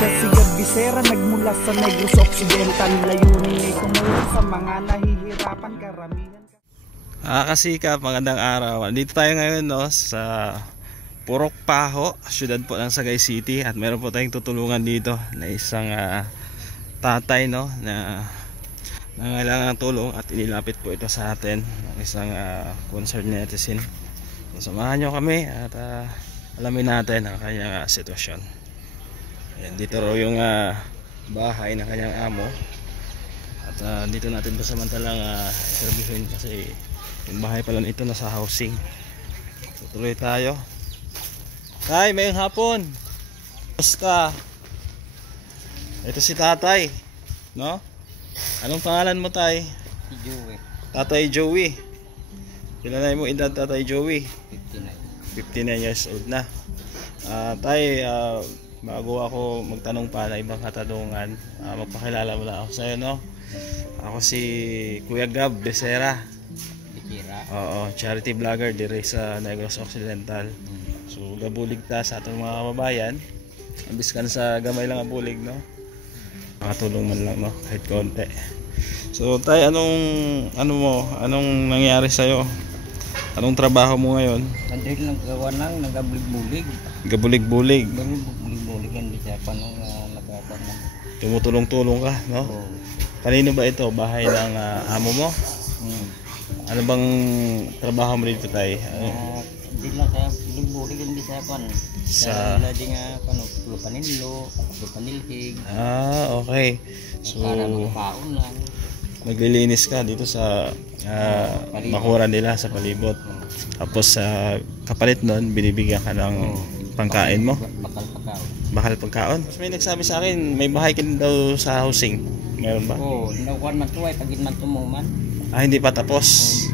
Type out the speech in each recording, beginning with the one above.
Siya si Gab Visera, nagmula sa Negros Occidental. Layunin ay tumulong sa mga nahihirapan, karamihan. Kasikap, magandang araw. Dito tayo ngayon sa Purok Paho, syudad po ng Sagay City. At meron po tayong tutulungan dito na isang tatay na nangailangan ng tulong. At inilapit po ito sa atin ng isang concerned netizen. So, samahan nyo kami at alamin natin ang kanyang sitwasyon. Ayan, dito raw yung bahay ng kanyang amo. At dito natin pasamantalang interviewin kasi yung bahay pala nito nasa housing. Tutuloy tayo. Tay, mayong hapon. Basta ito si tatay, no? Anong pangalan mo, tay? Si Joey. Tatay Joey. Ilan na mo edad, tatay Joey? 59 years old na. Tay, bago ako magtanong pa na ibang katanungan, magpakilala mo lang ako sa'yo, no? Ako si Kuya Gab Visera. Oo, charity vlogger dire sa Negros Occidental. So, gabulig ta sa atong mga kababayan. Ambis kan sa gamay lang abulig, no? Makatulong man lang, no? Kahit konti. So, tay, anong nangyari sa'yo? Anong trabaho mo ngayon? Nandito naggawa ng nagabulig-bulig. Gabulig-bulig. Gabulig-bulig yan bisa pa nung nagkakaroon ng... Tumutulong-tulong ka, no? Oo. Kanino ba ito? Bahay ng amo mo? Ano bang trabaho mo dito, tay? Hindi lang sa bulig-bulig yan bisa pa. Sa ladi nga panilhig. Okay. So, para magpaon lang. Naglilinis ka dito sa bakuran nila sa palibot. Tapos sa kapalit nun, binibigyan ka ng pangkain mo. Bakal pagkaon. May nagsabi sa akin, may bahay ka din daw sa housing. Meron ba? Oo, nakuha man ito ay pagin man tumuman. Hindi pa tapos.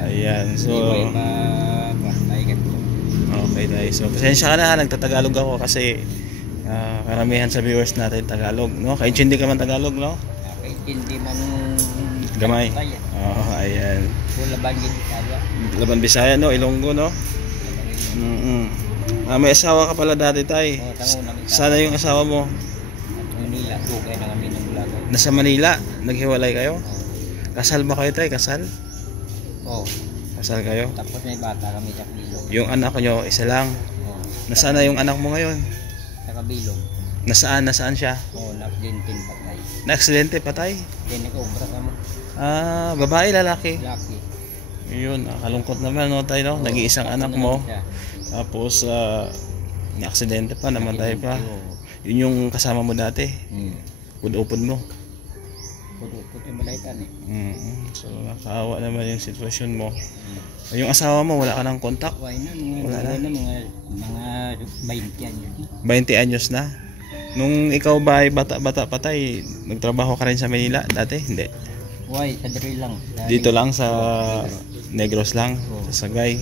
Ayan, so okay, tayo. So pasensya ka na, nagtatagalog ako kasi karamihan sa viewers natin Tagalog, no? Kaintindi ka man Tagalog, no? Kaintindi man gamay. Ayan. Laban Bisaya, no? Ilonggo, no? May asawa ka pala dati, tay. Sana yung asawa mo? Manila, bugay na kami ng Bulacan. Nasa Manila? Naghiwalay kayo? Kasal ba kayo, tay? Kasal? Oo. Kasal kayo? Tapos may bata kami sa Kabilog. Yung anak nyo, isa lang? Oo. Nasaan na yung anak mo ngayon? Sa Kabilog. Nasaan siya? Oo, na-aksidente patay. Na-aksidente patay? Hindi ko obra ka mo. Babae, lalaki? Laki. Yun, kalungkot naman, no, tay, no? Nag-iisang anak mo. Tapos, na-aksidente pa, namatay pa. Yun yung kasama mo dati. Pud-upod mo. Pud-upod yung balaitan eh. So, nakaawa naman yung sitwasyon mo. Yung asawa mo, wala ka ng kontak? Wala na, mga 20 anyos na. 20 anyos na? Nung ikaw ba ay bata-bata patay, nagtrabaho ka rin sa Manila dati? Hindi. Sa diri lang. Dito lang sa Negros lang, sa Sagay.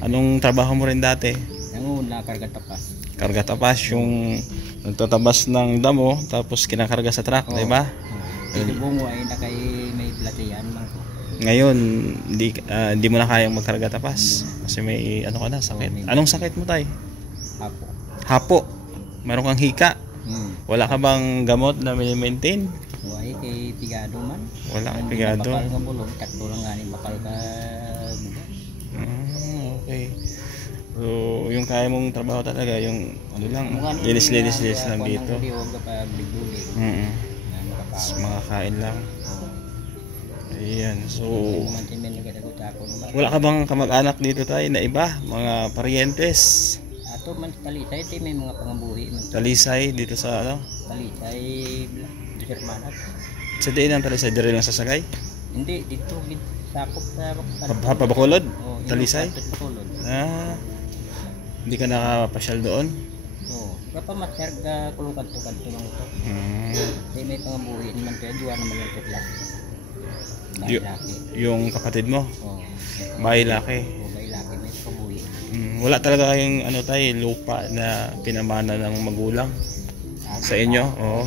Anong trabaho mo rin dati? Nanguna, karga tapas. Karga tapas, yung nagtatabas ng damo, tapos kinakarga sa truck, di ba? Ito bungo ay may platiyan man ko. Ngayon, hindi mo na kayang magkarga tapas kasi may ano ka na, sakit. Anong sakit mo, tay? Hapo. Hapo? Meron kang hika? Wala ka bang gamot na mini-maintain? Wala kay pigado man. Wala kay pigado? Bakal nga bulong, tatlo lang nga bakal ka. Okay. So, yung kaya mong trabaho talaga, yung ano lang, linis lang dito. Makakain lang. Ayan, so wala ka bang kamag-anak dito, tayo na iba? Mga parientes? Ato man Talisay, may mga pangabuhi man. Talisay, dito sa ano? Talisay, Hermanat. Sa diin ang Talisay, dire lang sa Sagay? Hindi, dito, sakop sa Bacolod? Talisay? Bacolod. Hindi ka nakapasyal doon? Oo. Kapamasyar ka kulong kanto-kanto lang ito. Kasi may pangabuhi naman kaya duwa naman yung tutla. Bahay laki. Yung kapatid mo? Oo. Bahay laki? Oo, bahay laki. May pangabuhi. Wala talaga kayong lupa na pinamana ng magulang sa inyo? Oo.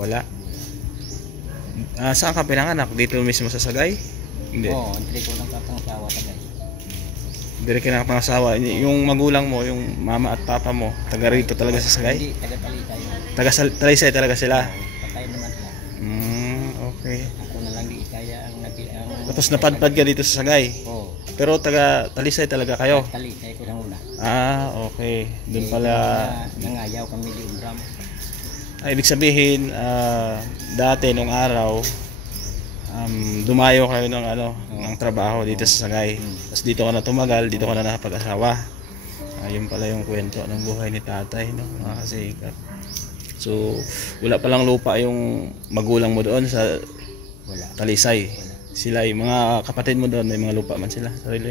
Wala. Saan ka pinanganak? Dito mismo sa Sagay? Hindi. Oo, dito lang kapangasawa Sagay. Hindi rin kinakapangasawa. Yung magulang mo, yung mama at papa mo, taga rito talaga sa Sagay? Hindi, taga-Talisay. Talisay talaga sila? Patay naman sila. Okay. Ako na lang di kaya ang Tapos napadpad ka dito sa Sagay? Oo. Pero taga Talisay talaga kayo? Talisay ko lang una. Okay. Doon pala. Nangayaw kami di Ubram. Ibig sabihin, dati nung araw, dumayo kayo ng ng trabaho dito sa Sagay. Tapos dito ka na tumagal, dito ka na nakapag-asawa. Yun pala yung kwento ng buhay ni tatay, no? Mga kasikap. So, wala palang lupa yung magulang mo doon sa Talisay. Sila, yung mga kapatid mo doon, may mga lupa man sila, sarili?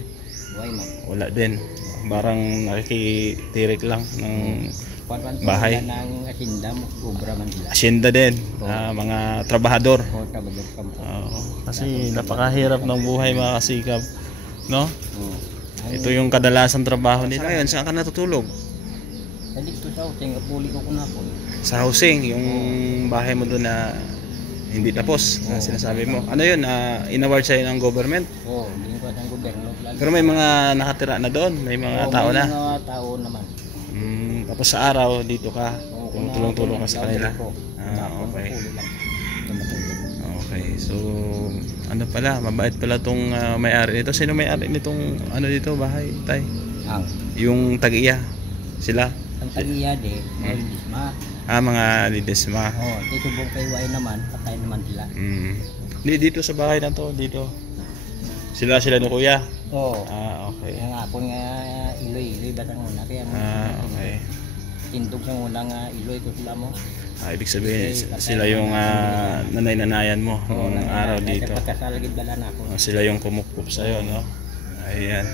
Wala din. Parang nakikitirik lang ng bahay. Ng asinda mo, Ubra man sila. Asyenda din, mga trabahador. Trabahador kami. Kasi napakahirap ng buhay, mga kasikap, no? Ito yung kadalasang trabaho nila. Ngayon, saan ka natutulog? Dito sa housing, kapuli ko kunapon. Sa housing, yung bahay mo doon na hindi tapos, na sinasabi mo. Ano yun, in-award sa'yo ng government? Oo, hindi ko ng gobyerno. Pero may mga nakatira na doon, may mga tao na. May mga tao naman. Tapos sa araw, dito ka, tulong-tulong ka sa kanila. Okay. Okay, so ano pala, mabait pala tong may-ari nito. Sino may-ari nitong dito, bahay, tay? Yung Tag-iya, sila? Ang Tag-iya de, mga Lidisma. Mga Lidisma. Tisubong kay Way naman, patay naman sila. Hindi, dito sa bahay na to, dito. Sila ni kuya? Oo. Okay. Kaya nga ako nga Iloy batang una. Kaya okay. Tindog sa unang Iloy ko sila mo. Ibig sabihin, sila yung nanay-nanayan mo noong araw dito. Pagkasalagid bala na ako. Sila yung kumukup sa'yo, no? Ayan.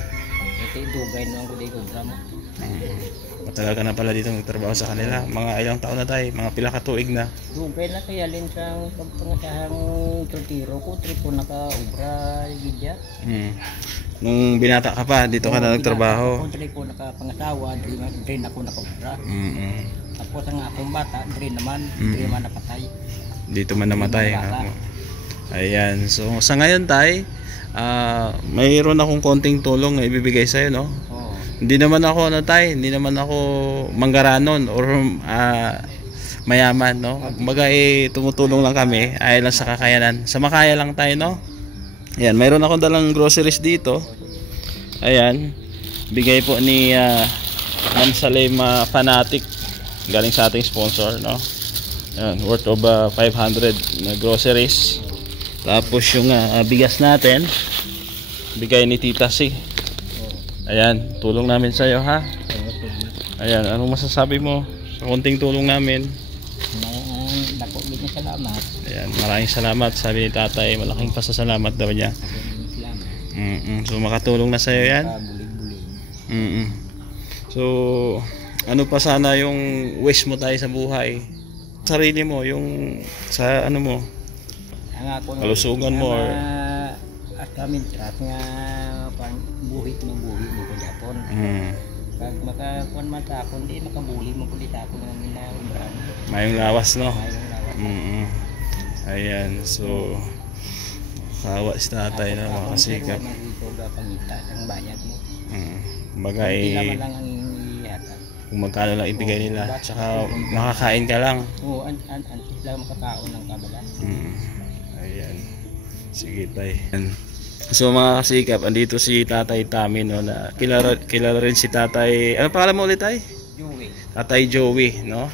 Ito dugay naman ko dito mo. Matagal ka na pala dito nagtrabaho sa kanila. Mga ilang taon na tayo, mga pila katuig na. Dugay na kaya lin sa pangasahang tiro ko, tripo naka-ubra gidya. Nung binata ka pa, dito ka na nagtrabaho. Ako tripo nakapangasawa, dre ako naka-ubra. Tapos ang akong bata, dre naman napatay. Dito man namatay. Ayan, so sa ngayon tay, mayroon akong konting tulong na ibibigay sa'yo, no? Hindi naman ako hindi naman ako manggaranon or mayaman, no? Kumbaga tumutulong lang kami ayon lang sa kakayanan. Sa makaya lang tayo, no? Ayan, mayroon akong dalang groceries dito. Ayan, bigay po ni Ma'am Salema Fanatic, galing sa ating sponsor, no? Ayan, worth of 500 na groceries. Tapos yung bigas natin, bigay ni Tita C. Ayan, tulong namin sa iyo, ha? Ayan, anong masasabi mo sa konting tulong namin? Dako din salamat. Ayan, maraming salamat, sabi ni tatay, malaking pasasalamat daw niya. So makatulong na sa iyo yan. So ano pa sana yung wish mo tayo sa buhay? Sarili mo, yung sa mo, kalusugan mo, or at kami tras nga pang buhit mo ko Japon. Pag makakuan mata ako, hindi makabuli mo ko dito ako ng minaubran. Mayong lawas, no? Ayan, so kawa si tatay na mga kasikap. Pangita ang bayad mo. Bagay, kung magkano lang ibigay nila, tsaka makakain ka lang. Oo, antis lang makakaon ng kabalan. Ayan, sige tay. So mga kasikap, andito si Tatay Tami, no, na kilala rin si Tatay, ano pangalan mo ulit tay? Joey. Tatay Joey, no?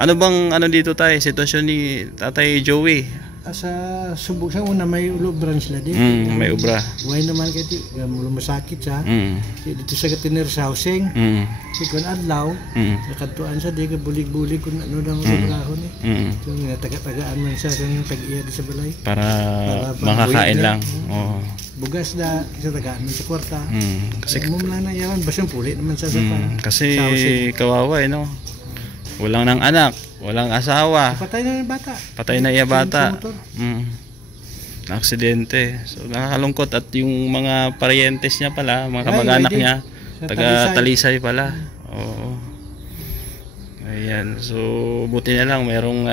Ano bang dito tay, sitwasyon ni Tatay Joey? Sa subok sa una may ulubran sila din. May ubra. Way naman kay ti masakit sa. Dito sa Gatiner sa housing. Si kun adlaw, nakadtuan sa di ka bulig-bulig kun ano nang ubrahon ni. So taga-tagaan man sa kang Tag-iya di sa balay. Para makakain lang. Bugas da sa tagaan man sa kwarta. Kasi mo lang na yaman basang puli naman sa kasi kawawa no. Walang nang anak, walang asawa. Patay na yung bata. Patay na iya bata. Na aksidente. So nakakalungkot, at yung mga parientes niya pala, mga kamag-anak niya, taga Talisay pala. Oo. Ayan. Ayan, so buti na lang merong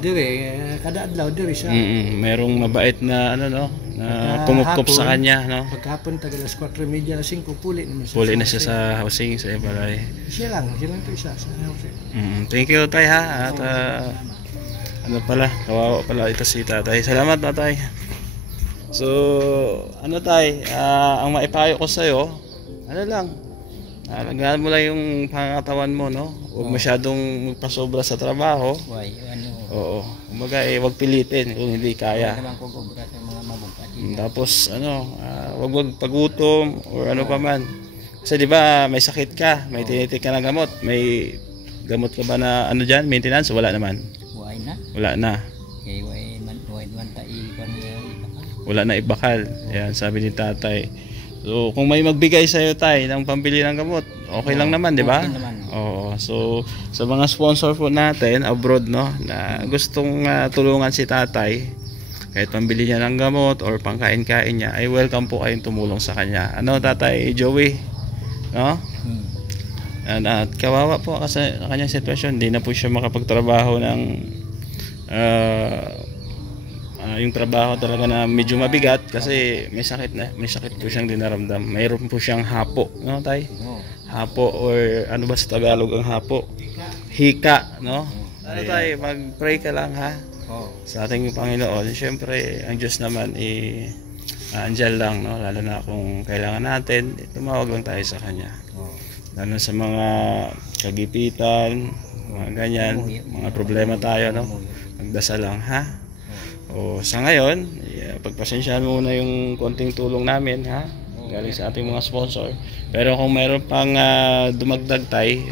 dire kada adlaw dire siya. Merong mabait na ano no, na pumupkop sa kanya no. Pagkapon tagal alas 4:30 alas 5 puli naman siya. Puli na siya sa housing sa Balay. Siya lang to isa sa housing. Thank you tay ha. At ano pala, kawawa pala ito si tatay. Salamat tatay. So ano tay, ang maipayo ko sa iyo, ano lang, alagaan mo lang yung pangatawan mo, no? Huwag masyadong magpasobra sa trabaho. Why, ano? Oo. Kumbaga, wag pilitin kung hindi kaya. Naman ko gubra sa mga mabungkat. Tapos, wag pagutom or ano pa man. Kasi di ba may sakit ka, may tinitik ka ng gamot, may gamot ka ba na ano dyan, maintenance? Wala naman. Why na? Wala na. Kaya why man tayo Wala na ibakal. Yan, sabi ni tatay. So, kung may magbigay sa iyo tay ng pambili ng gamot, okay lang naman, di ba? Okay naman. Oo. So, sa mga sponsor po natin abroad, no, na gustong tulungan si tatay, kahit pambili niya ng gamot or pangkain-kain niya, ay welcome po kayong tumulong sa kanya. Ano, tatay Joey? No? At kawawa po kasi sa kanyang sitwasyon, hindi na po siya makapagtrabaho ng yung trabaho talaga na medyo mabigat kasi may sakit po siyang dinaramdam. Mayroon po siyang hapo, no tay? Hapo or ano ba sa Tagalog ang hapo? Hika, no? Ano tay, mag-pray ka lang ha. Sa ating Panginoon. Siyempre, ang Diyos naman andyan lang, no? Lalo na kung kailangan natin, tumawag lang tayo sa Kanya. Lalo sa mga kagipitan, mga ganyan, mga problema tayo, no? Magdasal lang ha. O sa ngayon, pagpasensyahan mo muna yung konting tulong namin ha, galing sa ating mga sponsor. Pero kung mayroon pang dumagdag tay,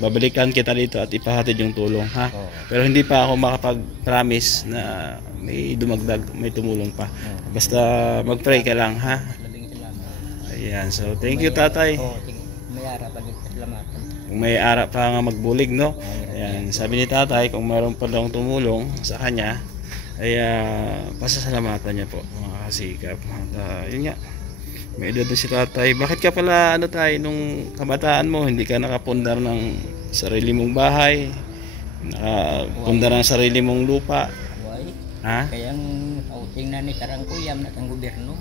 babalikan kita dito at ipahatid yung tulong ha. Pero hindi pa ako makapag-promise na may dumagdag, may tumulong pa. Basta mag-pray ka lang ha. Ayan, so thank you tatay. May ara pa din salamatan. Kung may ara pa nga magbulig, no. Ayan, sabi ni tatay kung mayroon pa daw tumulong sa kanya, ay pasasalamatan niya po mga kasikap. At yun nga, may edad si tatay. Bakit ka pala tay, nung kabataan mo hindi ka nakapundar ng sarili mong bahay, nakapundar ng sarili mong lupa? Why? Ha? Kayang housing na ni tarang kuyam na tang gobyerno.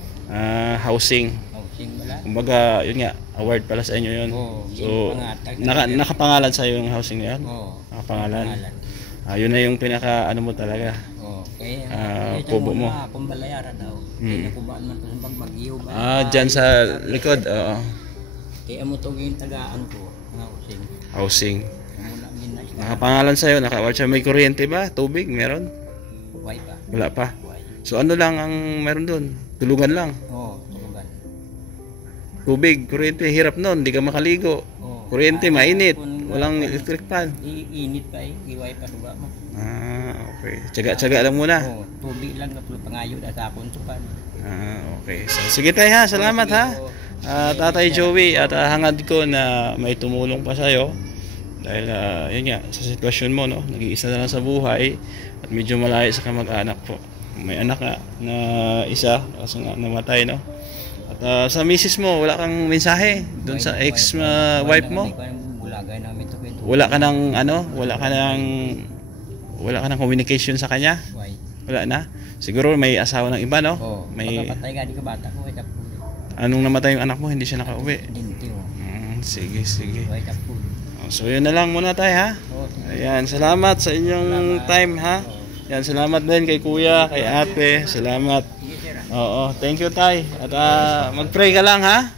Housing. Housing wala. Kumbaga yun nga, award pala sa inyo yun. So nakapangalan sa iyo yung housing na yun? Nakapangalan. Yun na yung pinaka ano mo talaga. Kubo mo. Pambalayara daw. Kaya nakubaan man ito sa pagbagyo ba? Dyan sa likod. Kaya mo ito yung tagaan ko. Housing. Housing. Nakapangalan sa'yo. Naka-award siya. May kuryente ba? Tubig? Meron? Why pa? Wala pa. So ano lang ang meron doon? Tulugan lang. Tulugan. Tubig, kuryente. Hirap nun. Hindi ka makaligo. Kuryente, mainit. Walang electric fan. Iinit pa iway pa suga mo. Okay. Tsaga-tsaga lang muna. Tubig lang na pangayo na sa akong tupan. Okay. So, sige tayo ha. Salamat ha. Tatay Joey, at hangad ko na may tumulong pa sa'yo. Dahil yun nga, sa sitwasyon mo, no? Nag-iisa na lang sa buhay at medyo malayo sa kamag-anak po. May anak nga na isa, kaso nga namatay, no? At sa misis mo, wala kang mensahe doon sa ex-wife mo? Wala ka ng wala ka ng communication sa kanya? Wala na? Siguro may asawa ng iba, no? May patay ka, di ka bata ko, anong namatay yung anak mo, hindi siya nakauwi? Sige. So yun na lang muna tayo ha. Ayan, salamat sa inyong time ha. Ayan, salamat din kay kuya, kay ate. Salamat. Thank you tay. At mag-pray ka lang ha.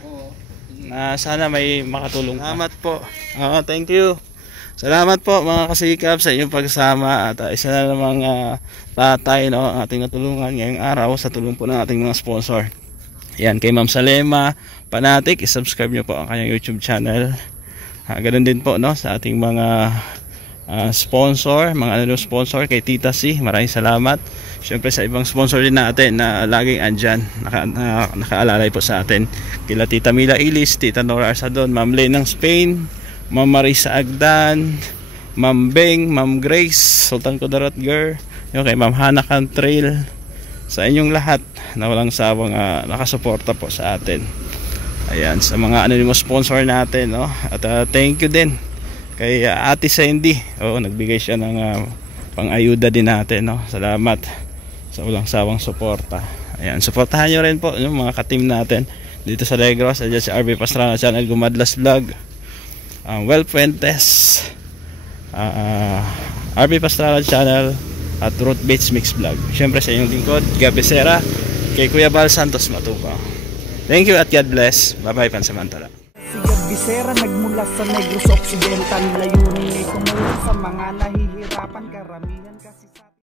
Na sana may makatulong. Salamat po. Thank you. Salamat po mga kasikap sa inyong pagsama. At isa na namang tatay, no, ang ating natulungan ngayong araw sa tulong po ng ating mga sponsor. Ayan, kay Ma'am Salema Panatic, i-subscribe nyo po ang kanyang YouTube channel. Ganun din po, no, sa ating mga sponsor, mga sponsor kay Tita C, maraming salamat. Syempre sa ibang sponsor din natin na laging andyan, nakaalalay po sa atin. Kila Tita Mila Ilis, Tita Nora Arsadon, Ma'am Lane ng Spain, Ma'am Marisa Agdan, Ma'am Beng, Ma'am Grace, Sultan Kudarat Girl, yung kay Ma'am Hana Cantrail, sa inyong lahat na walang sawang nakasuporta po sa atin. Ayan, sa mga anonymous sponsor natin, no? At thank you din kay Ate Sandy. Nagbigay siya ng pang-ayuda din natin, no? Salamat sa walang sawang suporta. Ayan, suportahan nyo rin po yung mga ka-team natin dito sa Negros. Ayan si RB Pastrana Channel, Gumadlas Vlog, Well Fuentes, RB Pastrana Channel at Root Baits Mix Vlog. Siyempre sa inyong lingkod, Gabi Sera, kay Kuya Bal Santos Matupa. Thank you at God bless. Bye bye, pansamantala. Si Gabi Sera nagmula sa Negros Occidental, layunin ay tumulong sa mga nahihirapan, karamihan kasi